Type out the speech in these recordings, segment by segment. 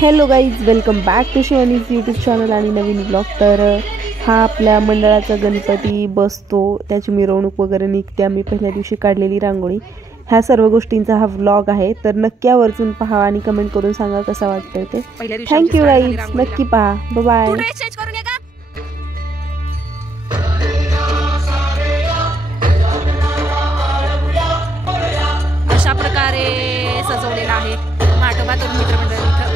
Hello guys, welcome back to Shivani's YouTube channel आणि नवीन blog. तर हा आपल्या मंडळाचा गणपती बसतो, त्याची मिरवणूक वगैरे निघते, आम्ही पहिल्या दिवशी काढलेली रांगोळी, ह्या सर्व गोष्टींचा हा व्लॉग आहे। तर नक्की आवर्जून पहा आणि कमेंट करून सांगा कसा वाटतंय ते। थँक्यू गाईज, नक्की पहा, बाय बाय। अशा प्रकारे सजवलेला आहे माटोबा तरुण मित्रमंडळ इथं।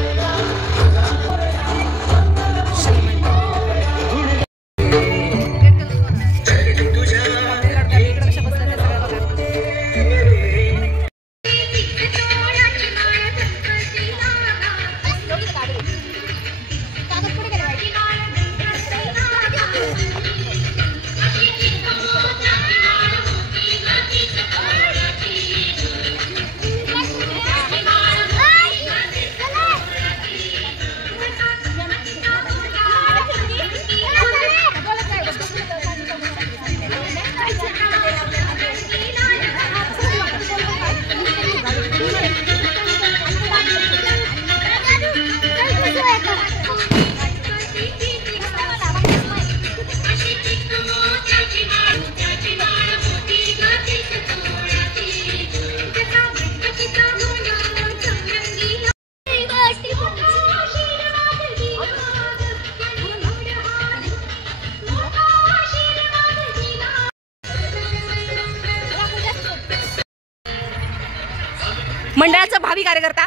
मंडळाचा भावी कार्यकर्ता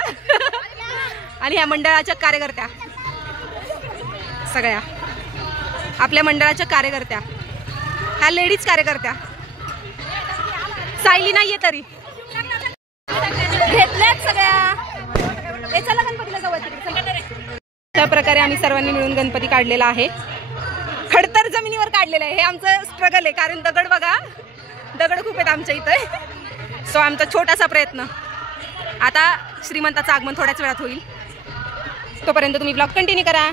आणि ह्या मंडळाच्या कार्यकर्त्या सगळ्या आपल्या मंडळाच्या कार्यकर्त्या, ह्या लेडीज कार्यकर्त्या। सायली नाहीये तरी घेतल्यात सगळ्या। चला गणपतीला जाऊ। त्या प्रकारे आम्ही सर्वांनी मिळून गणपती काढलेला आहे। खडतर जमिनीवर काढलेलं आहे, हे आमचं स्ट्रगल आहे, कारण दगड बघा, दगड खूप आहेत आमच्या इथे। सो आमचा छोटासा प्रयत्न। आता श्रीमंताचं आगमन थोड्याच वेळात होईल, तोपर्यंत तुम्ही ब्लॉग कंटिन्यू करा।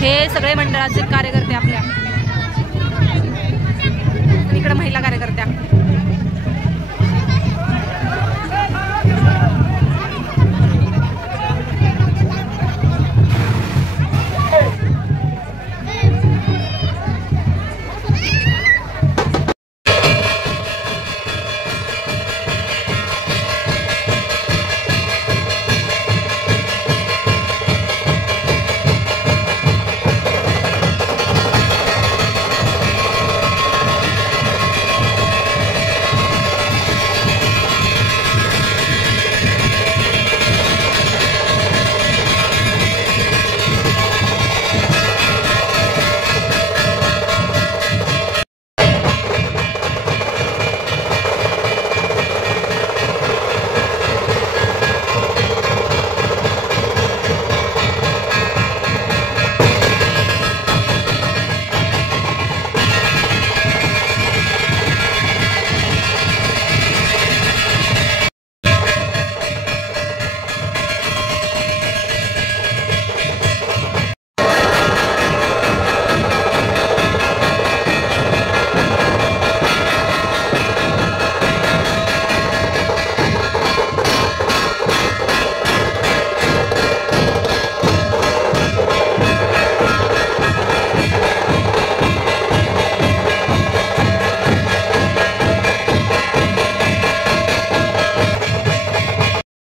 हे सगळे मंडळाचे कार्यकर्ते आपल्या, इकडे महिला कार्यकर्त्या।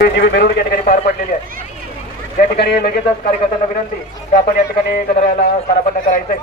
जीवी मिरवणूक या ठिकाणी पार पडलेली आहे. या ठिकाणी लगेचच कार्यकर्त्यांना विनंती की आपण या ठिकाणी गणरायाला स्थानापन्न करायचंय.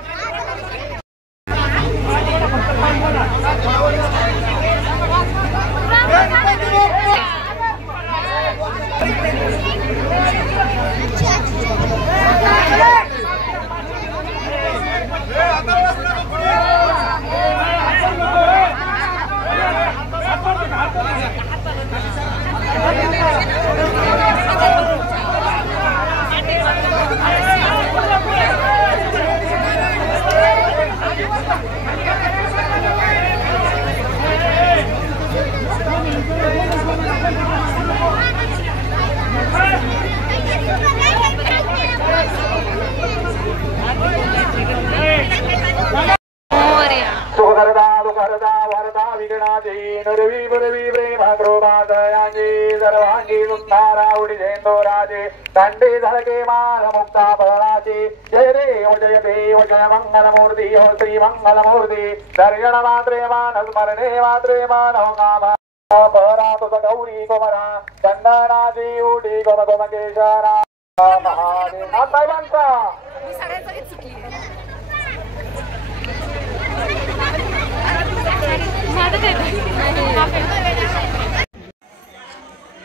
नरवी बरवी प्रेमाग्रोमादयांगी सर्वांगी सुंदरावडी झेंदोराजे दांडे झळके मान मुक्ता फळाची जय देव जय मंगलमूर्ती हो श्री मंगलमूर्ती दर्शन मात्रे मान स्मरणे मात्रे मान गामा परा तुझ गौरी गोमरा चंदनाची उडी गोम गोमकेशरा महादेव नाथांचा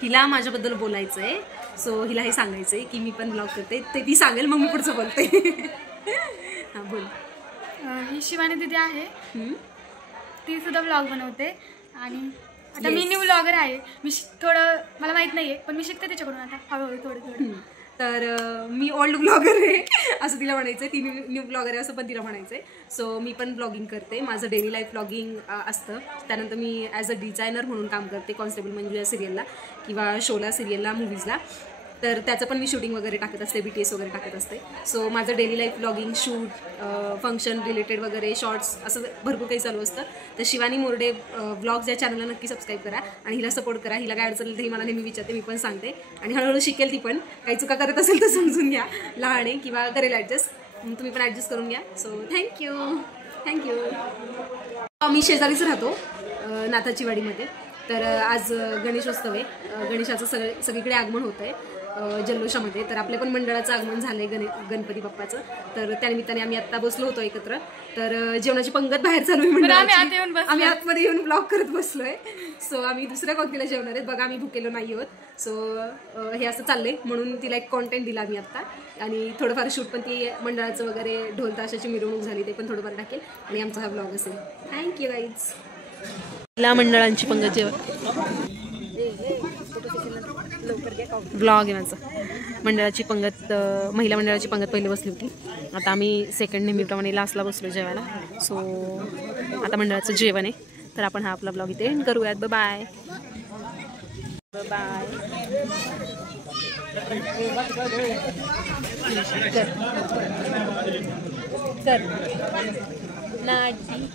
हिला माझ्याबद्दल बोलायचंय. सो हिला हे सांगायचंय की मी पण ब्लॉग करते. ते ती सांगेल मग मी पुढचं बोलते. हा बोल. ही शिवानी दीदी आहे. ती सुद्धा ब्लॉग बनवते आणि आता मी न्यू ब्लॉगर आहे. मी थोडं मला माहित नाहीये पण मी शिकते त्याच्याकडून आता हळूहळू थोडं. तर मी ओल्ड ब्लॉगर आहे असं तिला म्हणायचं. ती न्यू ब्लॉगर आहे असं पण तिला म्हणायचंय. सो मी पण ब्लॉगिंग करते. माझं डेली लाईफ ब्लॉगिंग असतं. त्यानंतर मी ॲज अ डिझायनर म्हणून काम करते कॉन्स्टेबल मंजू या सिरियलला किंवा शोला सिरियलला मूवीजला. तर त्याचं पण मी शूटिंग वगैरे टाकत असते. BTS वगैरे टाकत असते. सो माझं daily life blogging shoot function related वगैरे शॉर्ट्स असं भरपूर काही चालू असतं. तर शिवानी मोरडे ब्लॉग्स या चॅनलला नक्की सबस्क्राईब करा आणि हिला सपोर्ट करा. हिला काय अडचण तरी मला नेहमी विचारते. मी पण सांगते आणि हळूहळू शिकेल ती पण. काही चुका करत असेल तर समजून घ्या. लहान आहे किंवा करेल ॲडजस्ट. तुम्ही पण ॲडजस्ट करून घ्या. So thank you. मी शेजारीच राहतो नाथाची वाडीमध्ये. तर आज गणेशोत्सव आहे. गणेशाचं सगळीकडे आगमन होतं आहे जल्लोषामध्ये. तर आपल्या पण मंडळाचं आगमन झालं आहे गणपती बाप्पाचं. तर त्यानिमित्ताने आम्ही आत्ता बसलो होतो एकत्र. तर जेवणाची पंगत बाहेर चालू आहे मंडळाची. आम्ही आतमध्ये येऊन ब्लॉग करत बसलोय. सो आम्ही दुसऱ्या कोणतीला जेवणार आहेत. बघा आम्ही भुकेलो नाही आहोत. सो हे असं चाललंय म्हणून तिला एक कॉन्टेंट दिला मी आत्ता. आणि थोडंफार शूट पण ती मंडळाचं वगैरे ढोल ताशाची मिरवणूक झाली ते पण थोडंफार टाकेल आणि आमचा हा ब्लॉग असेल. Thank you guys. तिला मंडळांची पंगत जेवण ब्लॉग आहे माझं. मंडळाची पंगत महिला मंडळाची पंगत पहिले बसली होती. आता आम्ही सेकंड नेहमीप्रमाणे लास्टला बसलो जेवायला. सो आता मंडळाचं जेवण आहे. तर आपण हा आपला ब्लॉग इथे एंड करूयात. Bye bye. कर नाटी